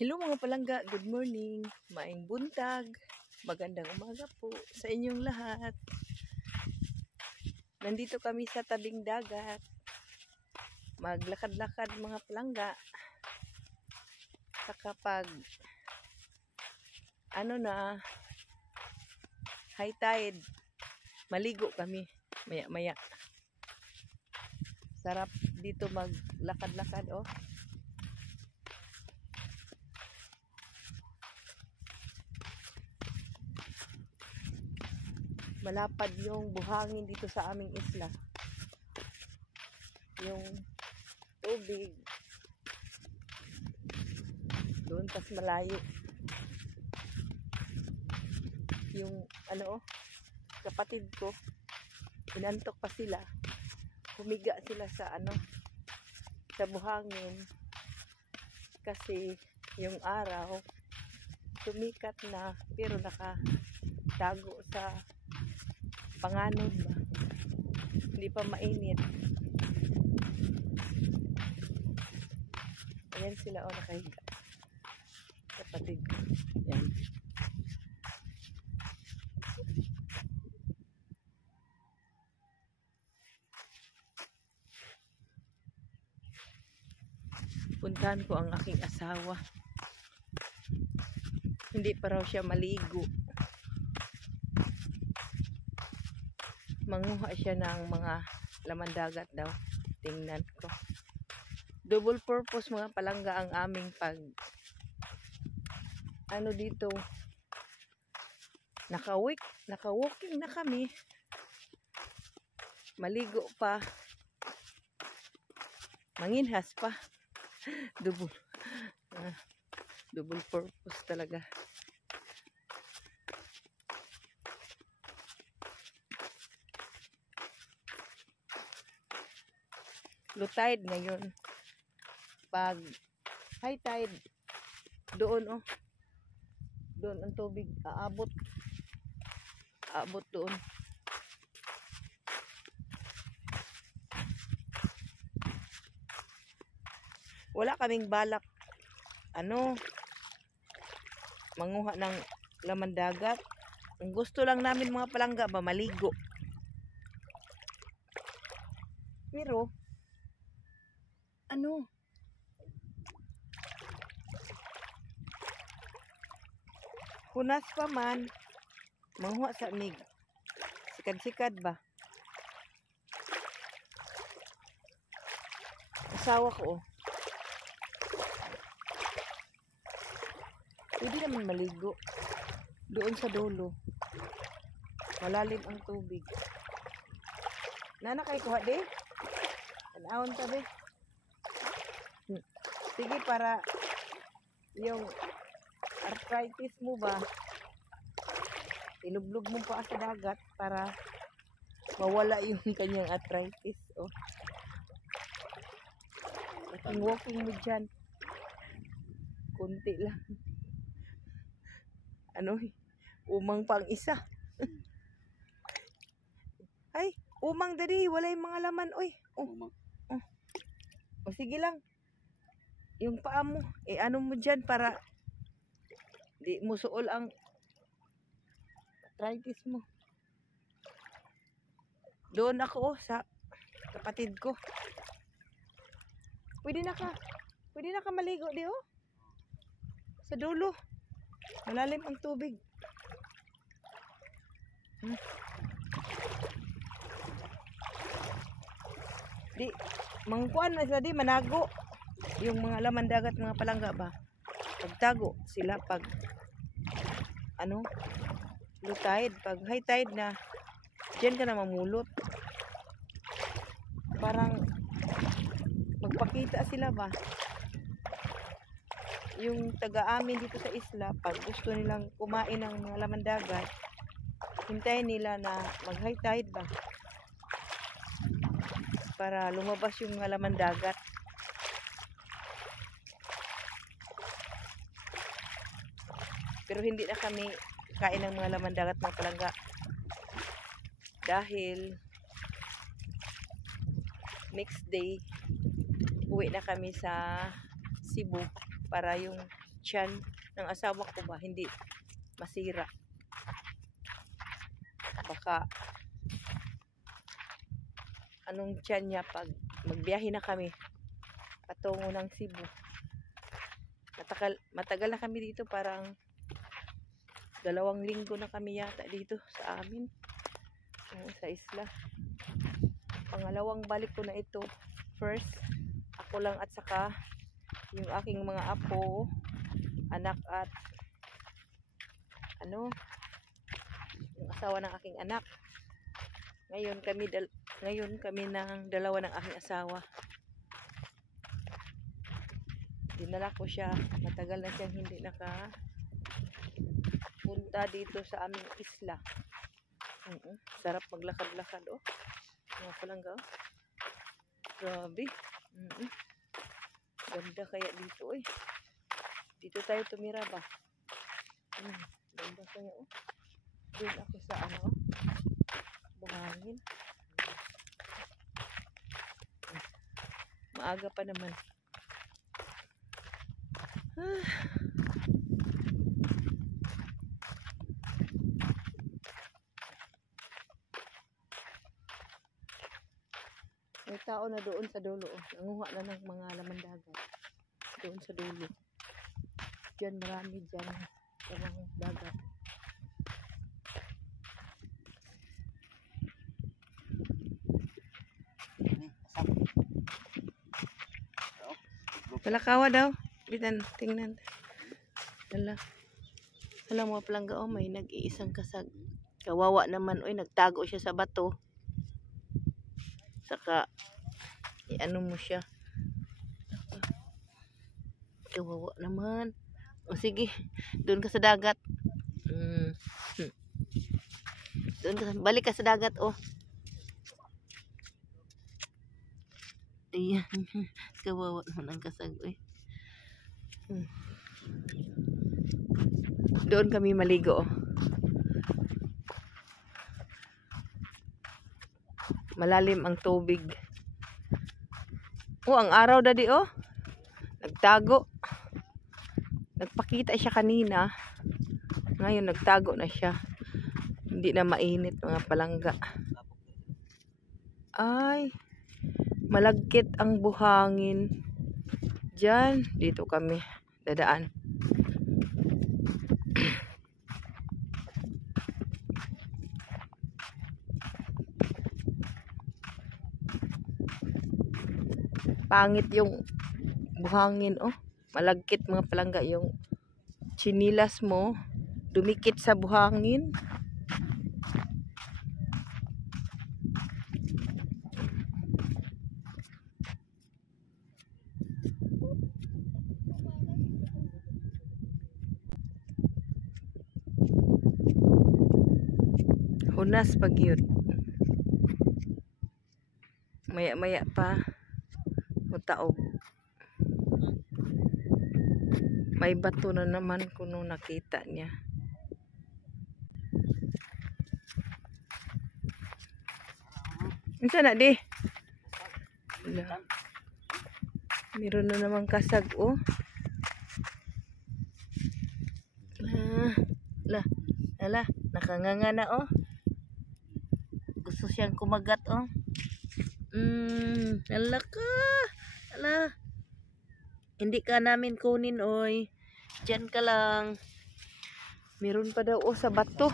Hello mga palangga, good morning, maing buntag, magandang umaga po sa inyong lahat. Nandito kami sa tabing dagat, maglakad-lakad mga palangga. Sa kapag high tide, maligo kami maya-maya. Sarap dito maglakad-lakad oh. Malapad yung buhangin dito sa aming isla. Yung tubig doon tas malayo. Yung kapatid ko, inantok pa sila. Humiga sila sa sa buhangin kasi yung araw sumikat na pero nakatago sa panganod ba. Hindi pa mainit. Ayan sila nakahiga. Kapatid ko. Yan. Puntahan ko ang aking asawa. Hindi pa raw siya maligo. Manguha siya ng mga laman dagat daw. Tingnan ko. Double purpose mga palangga ang aming dito. Naka-walking na kami. Maligo pa. Manginhas pa. Double purpose talaga. Low tide ngayon. Pag high tide, doon doon ang tubig aabot doon. Wala kaming balak manguha ng laman dagat. Ang gusto lang namin mga palangga ba maligo. Pero hunas pa man manguha sa mig. Sikad-sikad ba? Asawa ko pwede naman maligo doon sa dulo. Malalim ang tubig. Nana kay kuha de? Tanawon ta be. Sige para yung arthritis mo ba ilublog mo pa sa dagat para mawala yung kanyang arthritis. Walking mo dyan. Kunti lang. Umang pang isa. Ay, umang dali. Wala yung mga laman. Oy. Sige lang. Yung paa mo. Mo dyan para di mo suol ang arthritis mo. Doon ako sa kapatid ko. Pwede na ka maligo di sa dulo. Malalim ang tubig. Di mangkuan na sila di manago. Yung mga laman dagat mga palangga ba. Pagtago sila pag low tide, pag high tide na diyan ka na mamulot. Parang magpakita sila ba. Yung taga-amin dito sa isla, pag gusto nilang kumain ng mga laman dagat, hintayin nila na mag-high tide ba para lumabas yung mga laman dagat. Pero hindi na kami kain ng mga laman dagat mga palangga dahil next day uwi na kami sa Cebu para yung tiyan ng asawa ko ba hindi masira. Baka anong tiyan niya pag magbiyahe na kami patungo ng Cebu. Matagal na kami dito, parang 2 linggo na kami yata dito sa amin, sa isla. Pangalawang balik ko na ito. First, ako lang at saka yung aking mga apo, anak at yung asawa ng aking anak. Ngayon kami ng dalawa ng aking asawa. Dinala ko siya, matagal na siyang hindi nakapunta dito sa aming isla. Sarap maglakad-lakad, oh. Mga palangga, oh. Grabe. Ganda kaya dito, eh. Dito tayo tumira ba? Ganda kaya, oh. Doon ako sa buhangin. Maaga pa naman. May tao na doon sa dulo, oh. Nanguha na ng mga laman dagat doon sa dulo. Diyan marami dyan lamang dagat. Palakawa daw. Bitan, tingnan. Alam mo palangga, oh, may nag-iisang kasag. Kawawa naman, oy, nagtago siya sa bato. Saka ano mo siya. Kawawa naman. O sige, doon ka sa dagat. Balik ka sa dagat, oh. Ayan. Kawawa naman ang kasag, oy. Doon kami maligo, oh. Malalim ang tubig. Oh, ang araw dadi, oh. Nagtago. Nagpakita siya kanina. Ngayon nagtago na siya. Hindi na mainit, mga palangga. Ay, malagkit ang buhangin. Diyan, dito kami dadaan. Pangit yung buhangin, oh. Malagkit, mga palangga, yung chinilas mo dumikit sa buhangin. Hunas pag yun. Maya-maya pa mutaog. May bato na naman kung nung nakita niya. Isa na di. Meron na naman kasag, oh. Nakanganga na, oh. Gusto siyang kumagat, oh. Ala ka. Ala. Hindi ka namin kunin, oy. Diyan ka lang. Meron pa daw, oh, sa bato.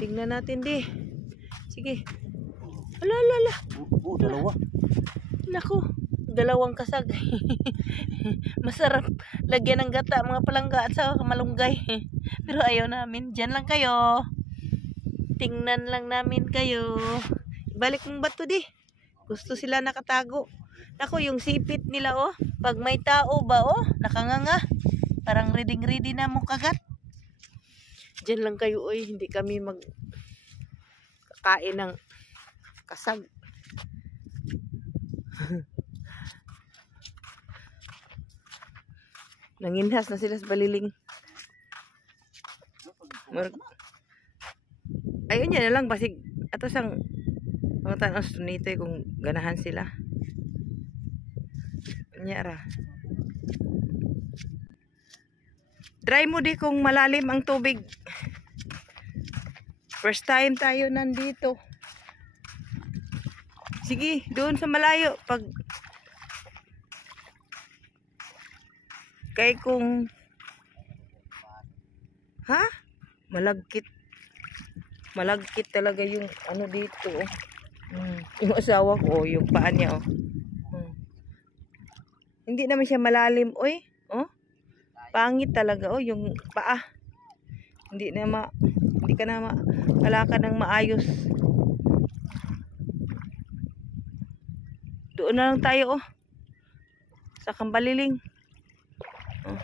Tingnan natin, di. Sige. Ala. Dalawa. Naku, 2 kasag. Masarap lagyan ng gata, mga palangga, at sa malunggay. Pero ayaw namin. Diyan lang kayo. Tingnan lang namin kayo. Balik mong bato, di. Gusto sila nakatago. Naku, yung sipit nila, oh. Pag may tao ba, oh, nakanganga. Parang ready na mo kagat. Diyan lang kayo, oy. Hindi kami kakain ng kasag. Nanginhas na sila sa baliling. Ayun niya na lang, basig ato sang mga tanos nito, kung ganahan sila. Nyara. Try mo di kung malalim ang tubig. First time tayo nandito. Sige, doon sa malayo. Pag kay kung ha? Malagkit. Malagkit talaga yung ano dito. Oh. Yung asawa ko, oh, yung paa niya. Oh. Hindi naman siya malalim. Oy. Oh. Pangit talaga. Oh, yung paa. Hindi ka na makalakad ng maayos. Doon na lang tayo. Oh. Sa Kambaliling. Oh.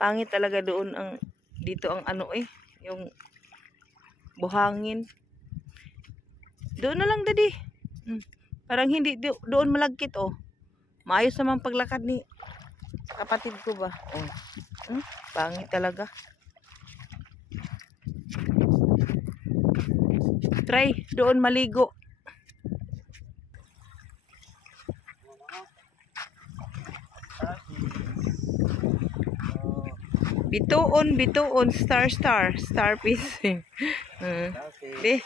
Pangit talaga doon ang dito ang ano yung buhangin. Doon na lang daddy. Parang hindi doon malagkit oh. Maayos naman paglakad ni kapatid ko ba. Oh. Pangit talaga. Try doon maligo. Bituon, starfish. Be.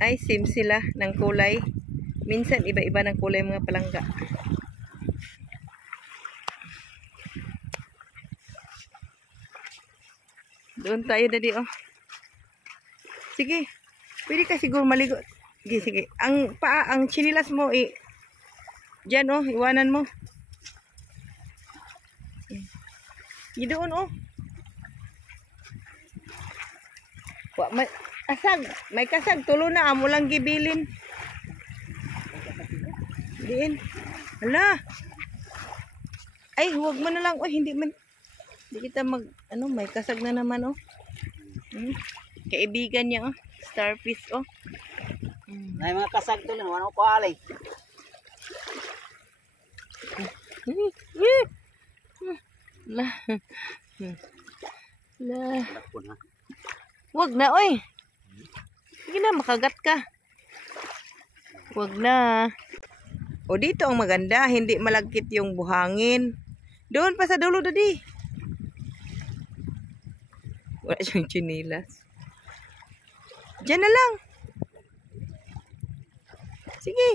Ay, sim sila ng kulay. Minsan iba-iba ng kulay mga palangga. Doon tayo daddy oh. Sige. Pwede ka siguro maligo. Sige. Ang paa, ang chinilas mo diyan oh, iwanan mo. Doon oh. May kasag tulo na amo lang gibilin. Diin. Hala. Ay, huwag mo na lang oh, hindi kita may kasag na naman oh. Kaibigan niya oh, starfish oh. May mga kasag tulo, wala ko alay. Wag na oy. Sige na makagat ka. Wag na. O dito ang maganda, hindi malagkit yung buhangin. Doon pa sa dulo daddy. Wala siyang chinilas. Diyan na lang. Sige.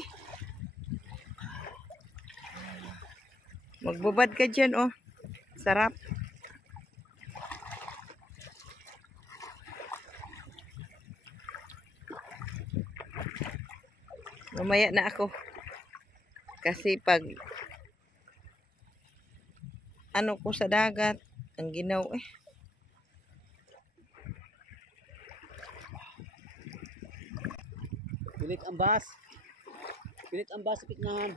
Magbubad ka dyan oh. Sarap. Mamaya na ako. Kasi pag ano ko sa dagat, ang ginaw Pilit ang bas. Pilit ang bas sa pitnahan.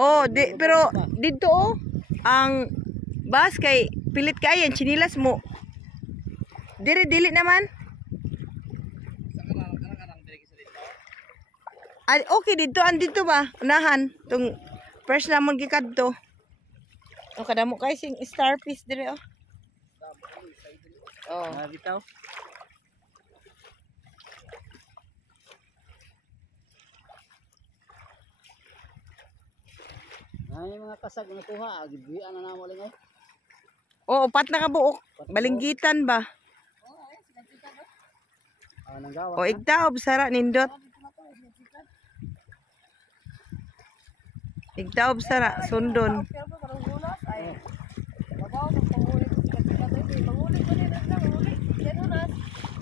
Oh, pero dito oh, ang bas kay pilit kayan, chinilas mo. Dili naman. Okay dito, andito ba? Unahan tong first lamon gikadto. O kadamo kay sing starfish dire oh. Oh, bitaw. Ay mga kasag na kuha, gibian na namo lang oh, upat na kabuok. Balinggitan ba? O igtaob sara nindot. Igtaob sara sundon.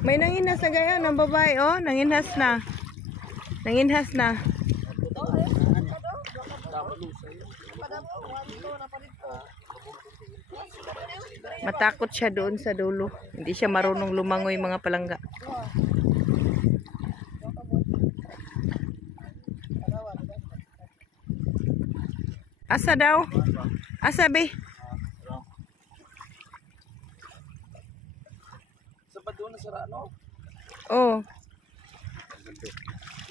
May nanginhas na gaya ng babae oh, nanginhas na. Nanginhas na. Matakot siya doon sa dulo. Hindi siya marunong lumangoy mga palangga. Asa daw? Asa be? Sa doon na sara no? Oh.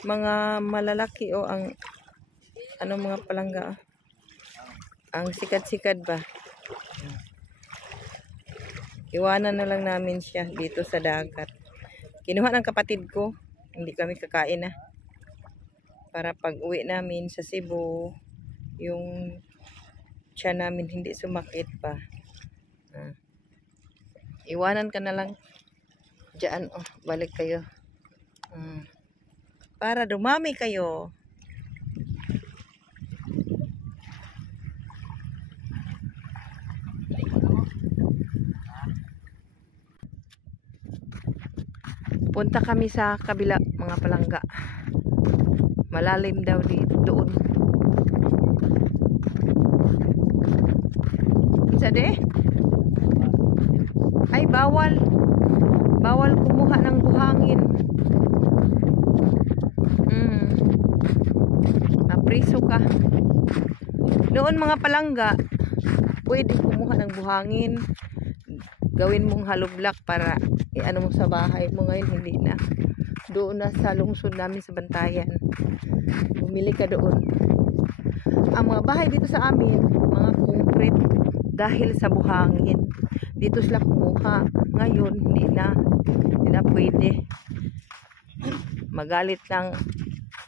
Mga malalaki oh ang mga palangga. Ang sikat-sikat ba? Iwanan na lang namin siya dito sa dagat. Kinuha ng kapatid ko. Hindi kami kakain na. Para pag uwi namin sa Cebu, yung tiyan namin hindi sumakit pa. Iwanan ka na lang dyan. Oh, balik kayo. Para dumami kayo. Punta kami sa kabila, mga palangga. Malalim daw doon. Isa de? Ay, bawal. Bawal kumuha ng buhangin. Mapriso ka. Noon mga palangga, pwede kumuha ng buhangin. Gawin mong haloblak para ano mo sa bahay mo. Ngayon hindi na. Doon na sa lungsod namin sa Bantayan. Bumili ka doon. Ang mga bahay dito sa amin, mga concrete dahil sa buhangin. Dito sila kumuha. Ngayon hindi na. Hindi na pwede. Magalit lang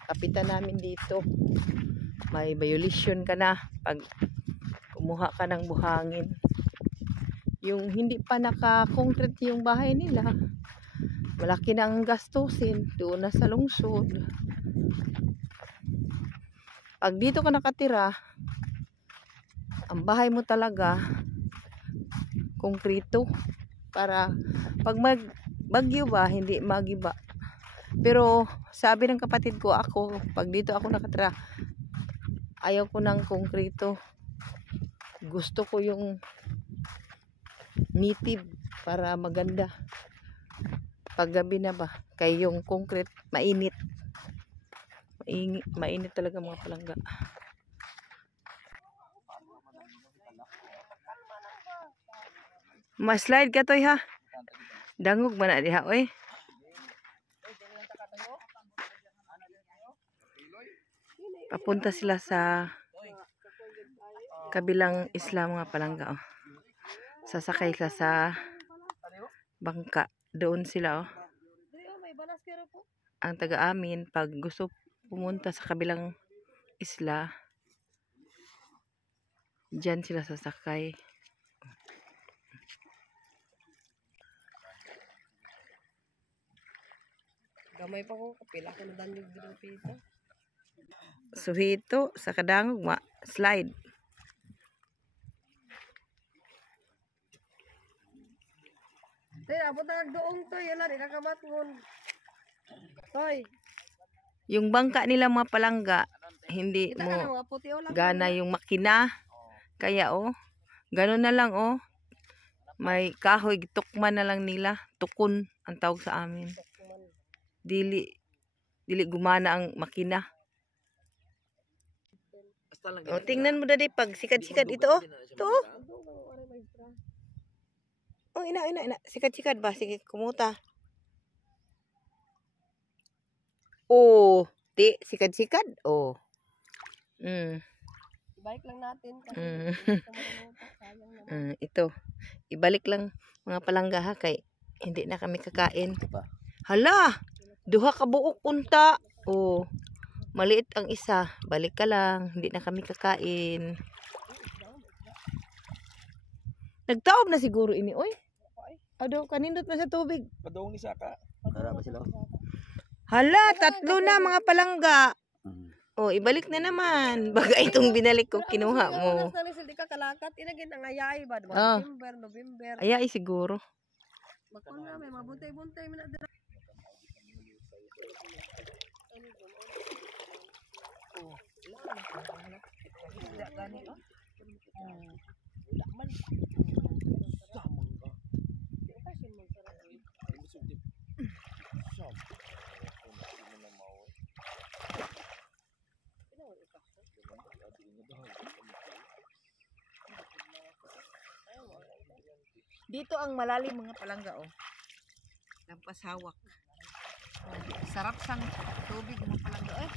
kapitan namin dito. May violation ka na pag kumuha ka ng buhangin. Yung hindi pa naka-concrete yung bahay nila, malaki na ang gastusin doon na sa lungsod. Pag dito ka nakatira, ang bahay mo talaga konkrito para pag magbagyo ba, hindi magiba. Pero sabi ng kapatid ko, ako, pag dito ako nakatira, ayaw ko ng konkrito. Gusto ko yung native para maganda. Paggabi na ba, kay yung concrete mainit. Mainit talaga mga palangga. Ma-slide ka toy ha. Dangog man na diha oy. Papunta sila sa kabilang isla mga palangga oh. Sasakay ka sa bangka. Doon sila oh. Ang taga-amin pag gusto pumunta sa kabilang isla, dyan sila sasakay. Gamay pa ko, kapila ko na dandig dito pito. Suhito sa kadangog ma slide. Toy, abot na nagdoong toy, yala, di nakabat mo. Toy. Yung bangka nila mga palangga, hindi mo gana yung makina. Kaya oh, gano'n na lang oh. May kahoy, tukman na lang nila. Tukon ang tawag sa amin. Dili gumana ang makina. O, tingnan mo dali pag sikat-sikat ito oh. Ito oh. Oh, ina. Sikat-sikat ba? Sige, kumuta. Oh, sikat-sikat. Oh. Ibalik lang natin. Ito. Ibalik lang mga palangga ha, kay hindi na kami kakain. Hala! Duha ka buok unta. Oh. Maliit ang isa. Balik ka lang. Hindi na kami kakain. Nagtaob na siguro ini, oy. Ado, kanindot na sa tubig. Padong ni Saka. Tara ba sila? Hala, tatlo na mga palangga. Oh, ibalik na naman. Baga itong binalik ko, kinuha mo. Hindi ka kalakat. Inagin ang ayay ba? November. Ayay siguro. Bakon na, may mabuntay-buntay. Dito ang malalim mga palangga oh. Lampas hawak. Sarap sang tubig mga palangga eh.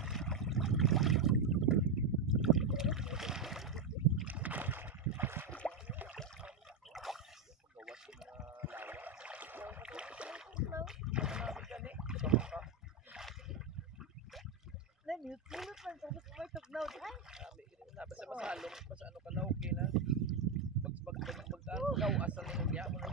minut-minut man. Tapos may tugnaw. Ay, Basta masalo, basta ano ka na, okay na. Pag-agaw, asal na niya mo na.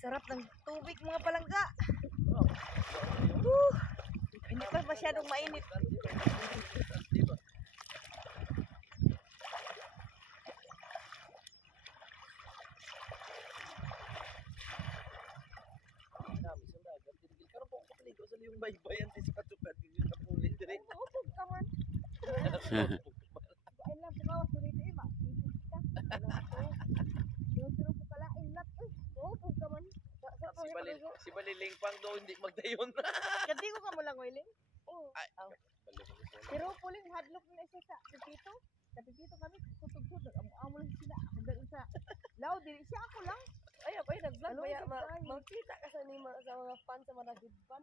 Sarap ng tubig mga palangga. Oh, Hindi pa masyadong mainit. Dami sa dagat. Karon po ko paligo sa liyong baybayan sa katukan gigil ka pulit dire. maupog ka man. Ay lang, pumawas ko dito, Ima. Ipog ka. Yung siro po pala, ilat. Uy, maupog ka man. Si Baliling pang do hindi magdayon. Kasi ko ka mo lang, Wiling. Oo. Ay, Pero puling hadlok na isa sa pipito. Sa pipito kami, kutog-kutog. Amo lang sila. Ako dahil sa lao, dili siya ako lang. Ay, nag-vlog. Kaya makita ka sa mga fans sa mga gudban.